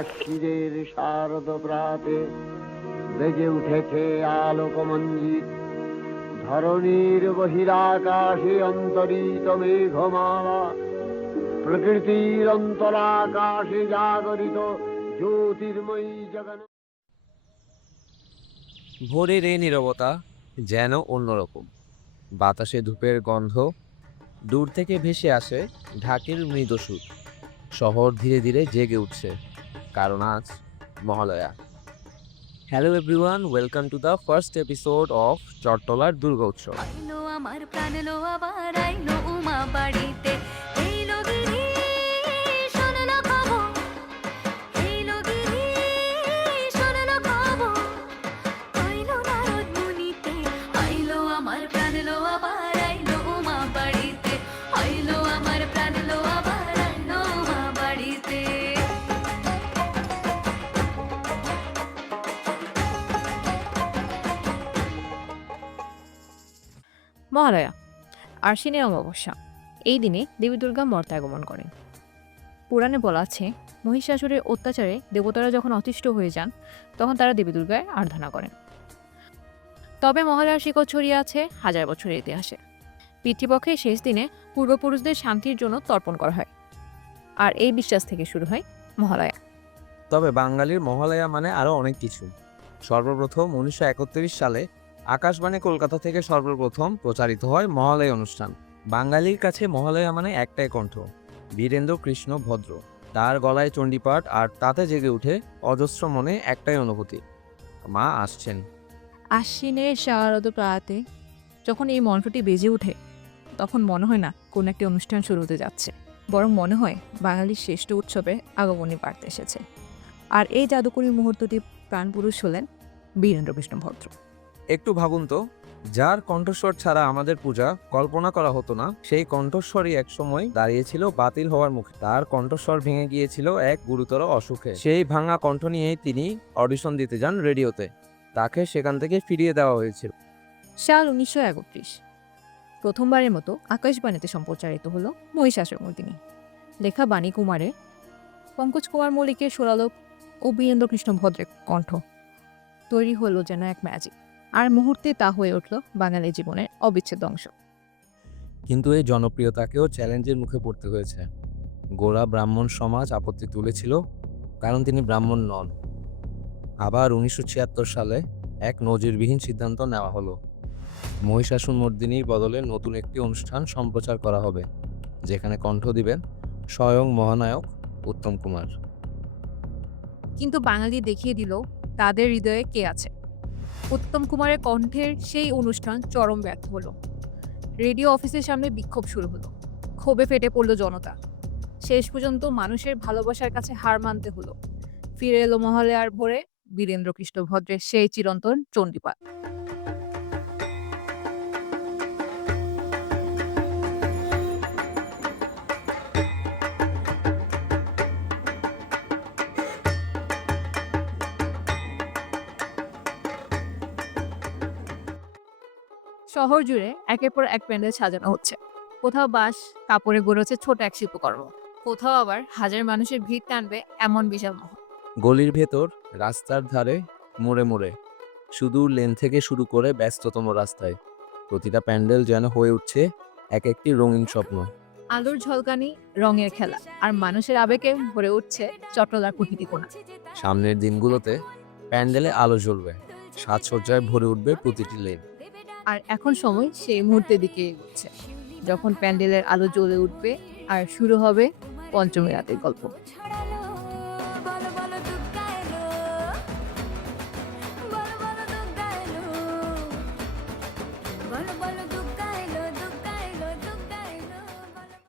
আশ্বিনের শারদ প্রাতে বেজে উঠেছে আলোকমঞ্জিত, ধরণীর বহিরাকাশে অন্তরিত মেঘমালা, প্রকৃতির অন্তরাকাশে জাগরিত জ্যোতির্ময়ী জগন। ভোরের এই নীরবতা যেন অন্যরকম। বাতাসে ধূপের গন্ধ, দূর থেকে ভেসে আসে ঢাকের মৃদু সুর। শহর ধীরে ধীরে জেগে উঠছে, কারণ আজ Mahalaya. Hello everyone, welcome to the first episode of চট্টলার দুর্গা উৎসব। আইলো আমার প্রাণ লো আবার আইলো উমা বাড়িতে, এইলো গিরি শোনলো খবর, এইলো গিরি শোনলো খবর, আইলো নারদ মুনিতে, আইলো আমার প্রাণ লো আবার আইলো উমা বাড়িতে, আইলো আমার প্রাণ লো আবার আইলো উমা বাড়িতে। মহালয়া, আশ্বিনের অমাবস্যা। এই দিনে দেবী দুর্গা মর্তে আগমন করেন। পুরাণে বলা আছে, মহিষাসুরের অত্যাচারে দেবতারা যখন অতিষ্ঠ হয়ে যান, তখন তারা দেবী দুর্গার আরাধনা করেন। তবে মহালয়ার শিকড় ছড়িয়ে আছে হাজার বছরের ইতিহাসে। পিতৃপক্ষের শেষ দিনে পূর্বপুরুষদের শান্তির জন্য তর্পণ করা হয়, আর এই বিশ্বাস থেকে শুরু হয় মহালয়া। তবে বাঙালির মহালয়া মানে আরও অনেক কিছু। সর্বপ্রথম 1931 সালে আকাশবাণী কলকাতা থেকে সর্বপ্রথম প্রচারিত হয় মহালয়া অনুষ্ঠান। বাঙালির কাছে মহালয়া মানে একটাই কণ্ঠ, বীরেন্দ্র কৃষ্ণ ভদ্র। তার গলায় চণ্ডীপাঠ, আর তাতে জেগে উঠে অজস্র মনে একটাই অনুভূতি, মা আসছেন। আশ্বিনের শারদ প্রাতে যখন এই মন্ত্রটি বেজে ওঠে, তখন মনে হয় না কোন একটি অনুষ্ঠান শুরু হতে যাচ্ছে, বরং মনে হয় বাঙালির শ্রেষ্ঠ উৎসবে আগমনী বার্তা এসেছে। আর এই জাদুকরী মুহূর্তটি প্রাণপুরুষ হলেন বীরেন্দ্র কৃষ্ণ ভদ্র। একটু ভাবুন তো, যার কণ্ঠস্বর ছাড়া আমাদের পূজা কল্পনা করা হতো না, সেই কণ্ঠস্বরই একসময় দাঁড়িয়েছিল বাতিল হওয়ার মুখে। তার কণ্ঠস্বর ভেঙে গিয়েছিল এক গুরুতর অসুখে। সেই ভাঙা কণ্ঠ নিয়েই তিনি অডিশন দিতে যান রেডিওতে। তাকে সেখান থেকে ফিরিয়ে দেওয়া হয়েছিল। সাল 1931 প্রথমবারের মতো আকাশবাণীতে সম্প্রচারিত হলো মহিষাসুরমর্দিনী। লেখা বাণী কুমারের, পঙ্কজ কুমার মল্লিকের সুরালোক ও বীরেন্দ্র কৃষ্ণ ভদ্রের কণ্ঠ। তৈরি হলো যেন এক ম্যাজিক, আর মুহূর্তে তা হয়ে উঠল বাঙালি জীবনের অবিচ্ছেদ্য অংশ। কিন্তু এই জনপ্রিয়তাকেও চ্যালেঞ্জের মুখে পড়তে হয়েছে। গোড়া ব্রাহ্মণ সমাজ আপত্তি তুলেছিল, কারণ তিনি ব্রাহ্মণ নন। আবার 1976 সালে এক নজিরবিহীন সিদ্ধান্ত নেওয়া হলো, মহিষাসুরমর্দিনীর বদলে নতুন একটি অনুষ্ঠান সম্প্রচার করা হবে, যেখানে কণ্ঠ দিবেন স্বয়ং মহানায়ক উত্তম কুমার। কিন্তু বাঙালি দেখিয়ে দিল তাদের হৃদয়ে কে আছে। উত্তম কুমারের কণ্ঠের সেই অনুষ্ঠান চরম ব্যর্থ হলো। রেডিও অফিসের সামনে বিক্ষোভ শুরু হলো, ক্ষোভে ফেটে পড়ল জনতা। শেষ পর্যন্ত মানুষের ভালোবাসার কাছে হার মানতে হলো। ফিরে এলো মহালয়ার ভোরে বীরেন্দ্র কৃষ্ণ ভদ্রের সেই চিরন্তন চণ্ডীপাঠ। শহর জুড়ে একের পর এক প্যান্ডেল সাজানো হচ্ছে। কোথাও বাঁশ কাপড়ে গড়ে হচ্ছে ছোট এক শিল্পকর্ম, কোথাও আবার হাজার মানুষের ভিড় টানবে এমন বিশাল মহল। গলির ভেতর, রাস্তার ধারে, মোড়ে মোড়ে, সুদূর লেন থেকে শুরু করে ব্যস্ততম রাস্তায়, প্রতিটা প্যান্ডেল যেন হয়ে উঠছে এক একটি রঙিন স্বপ্ন। আলোর ঝলকানি, রঙের খেলা, আর মানুষের আবেগে ভরে উঠছে চট্টলার প্রতিটি কোণা। সামনের দিনগুলোতে প্যান্ডেলে আলো জ্বলবে, সাজসজ্জায় ভরে উঠবে প্রতিটি লেন। আর এখন সময় সেই মুহূর্তের দিকে এগোচ্ছে, যখন প্যান্ডেলের আলো জ্বলে উঠবে আর শুরু হবে পঞ্চমী রাতের গল্প।